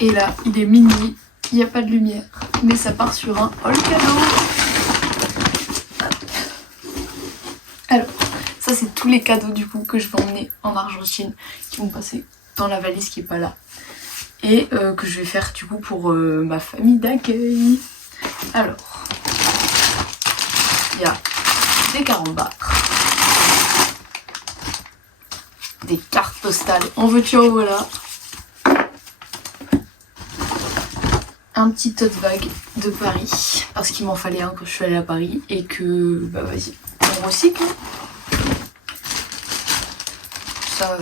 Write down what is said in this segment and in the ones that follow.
Et là, il est minuit, il n'y a pas de lumière, mais ça part sur un haul cadeau. Alors, ça c'est tous les cadeaux du coup que je vais emmener en Argentine, qui vont passer dans la valise qui est pas là. Et que je vais faire du coup pour ma famille d'accueil. Alors, il y a des carambars, des cartes postales, en veux-tu en voilà. Un petit tote bag de Paris, parce qu'il m'en fallait un quand je suis allée à Paris et que, bah vas-y, on recycle. Ça,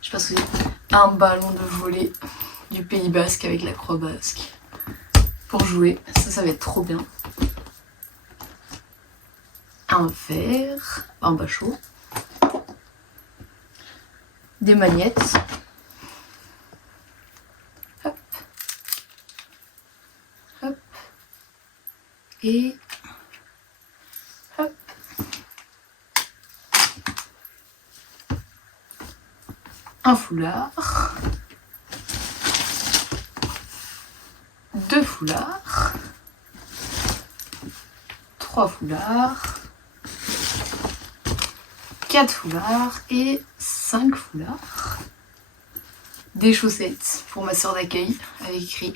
je sais pas ce que c'est, un ballon de volley du Pays Basque avec la croix basque pour jouer, ça va être trop bien. Un verre, un bachot, des magnettes. Et hop. Un foulard. Deux foulards. Trois foulards. Quatre foulards et 5 foulards. Des chaussettes pour ma soeur d'accueil avec écrit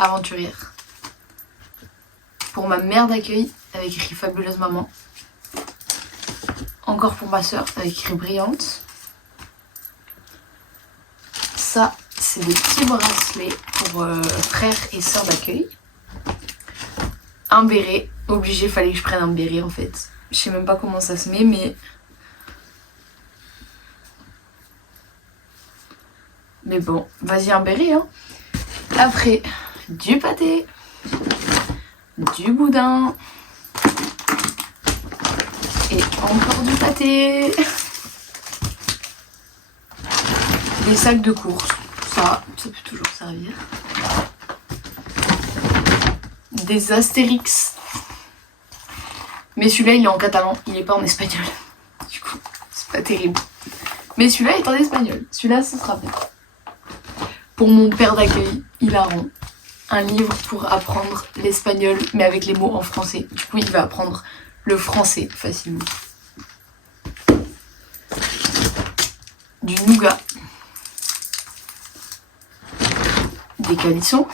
aventurière. Pour ma mère d'accueil avec écrit fabuleuse maman. Encore pour ma soeur avec écrit brillante. Ça c'est des petits bracelets pour frères et sœurs d'accueil. Un béret, obligé, fallait que je prenne un béret en fait. Je sais même pas comment ça se met mais bon, vas-y un béret hein. Après, du pâté. Du boudin et encore du pâté, des sacs de course, ça peut toujours servir, des Astérix, mais celui-là il est en catalan, il est pas en espagnol, du coup c'est pas terrible, mais celui-là est en espagnol, celui-là ce sera bien. Pour mon père d'accueil, il a rend un livre pour apprendre l'espagnol mais avec les mots en français. Du coup il va apprendre le français facilement. Du nougat. Des calissons.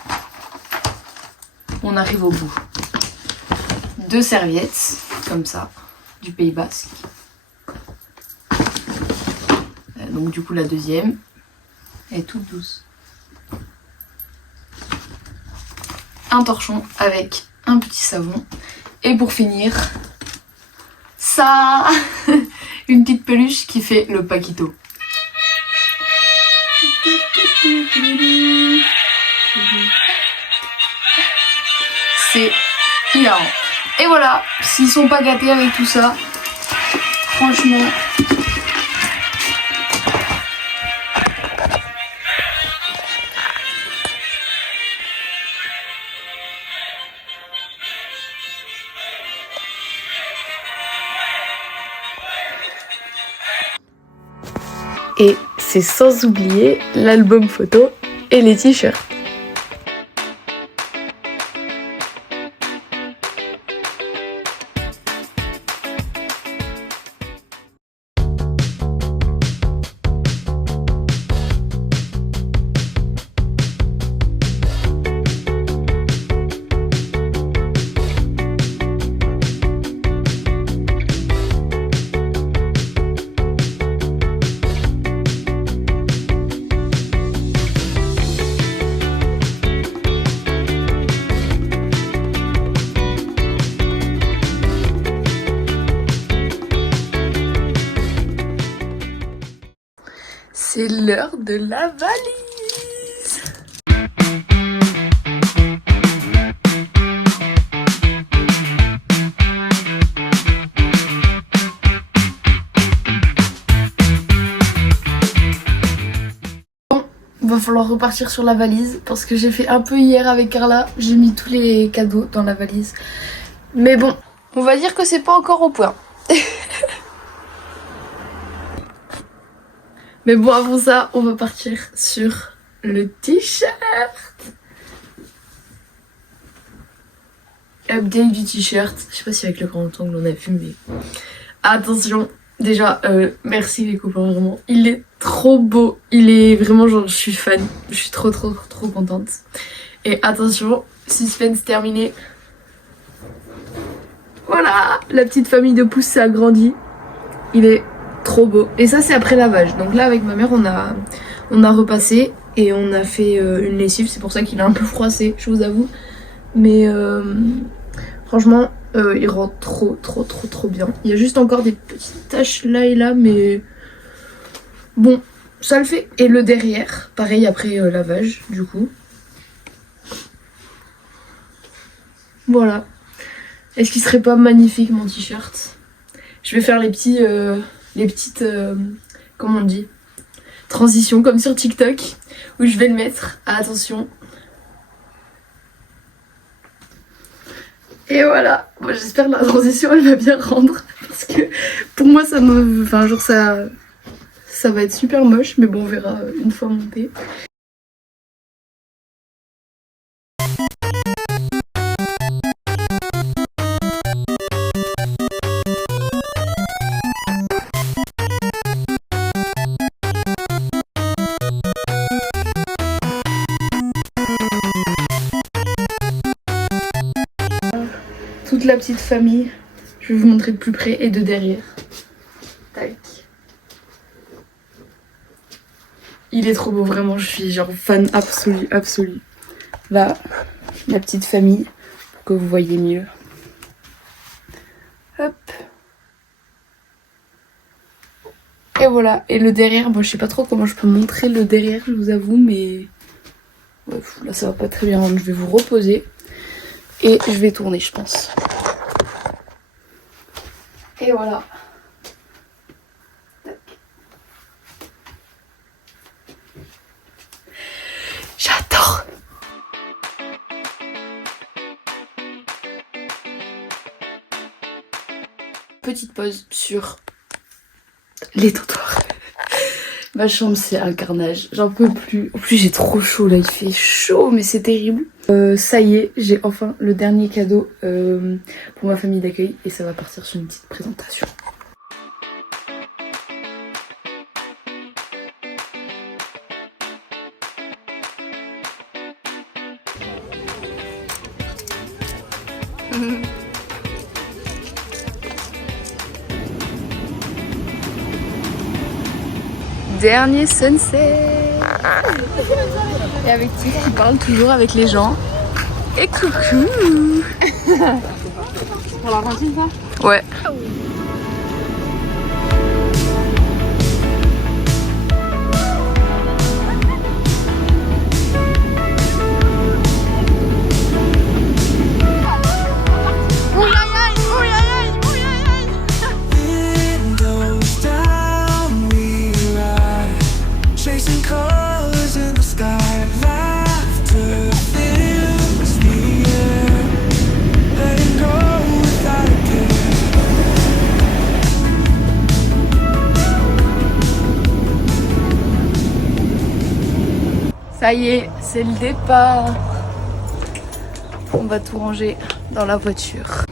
On arrive au bout. 2 serviettes, comme ça, du Pays Basque. Donc du coup la deuxième est toute douce. Un torchon avec un petit savon et pour finir ça une petite peluche qui fait le paquito. C'est hilarant. Et voilà, s'ils sont pas gâtés avec tout ça, franchement et c'est sans oublier l'album photo et les t-shirts. C'est l'heure de la valise. Bon, va falloir repartir sur la valise parce que j'ai fait un peu hier avec Carla. J'ai mis tous les cadeaux dans la valise. Mais bon, on va dire que c'est pas encore au point. Mais bon, avant ça, on va partir sur le t-shirt. Update du t-shirt. Je sais pas si avec le grand angle on a vu, mais attention. Déjà, merci les copains, vraiment. Il est trop beau. Il est vraiment genre, je suis fan. Je suis trop contente. Et attention, suspense terminé. Voilà, la petite famille de pousses s'est agrandie. Il est trop beau. Et ça, c'est après lavage. Donc là, avec ma mère, on a repassé et on a fait une lessive. C'est pour ça qu'il est un peu froissé, je vous avoue. Mais franchement, il rend trop bien. Il y a juste encore des petites taches là et là, mais bon, ça le fait. Et le derrière, pareil après lavage, du coup. Voilà. Est-ce qu'il serait pas magnifique mon t-shirt? Je vais faire les petites, comment on dit, transitions comme sur TikTok, où je vais le mettre. Attention. Et voilà, bon, j'espère que la transition elle va bien rendre parce que pour moi ça me... Enfin genre ça va être super moche mais bon on verra une fois monté. Toute la petite famille, je vais vous montrer de plus près et de derrière. Tac. Il est trop beau, vraiment, je suis genre fan absolue. Là, la petite famille, pour que vous voyez mieux. Hop. Et voilà, et le derrière, bon je sais pas trop comment je peux montrer le derrière, je vous avoue, mais... Ouais, là ça va pas très bien, je vais vous reposer. Et je vais tourner, je pense. Et voilà. Tac. J'adore. Petite pause sur les trottoirs. Ma chambre c'est un carnage, j'en peux plus. En plus j'ai trop chaud là, il fait chaud mais c'est terrible. Ça y est, j'ai enfin le dernier cadeau pour ma famille d'accueil et ça va partir sur une petite présentation. Dernier sunset. Et avec Tiff qui parle toujours avec les gens. Et coucou. Pour la cantine ça? Ouais. Ça y est, c'est le départ. On va tout ranger dans la voiture.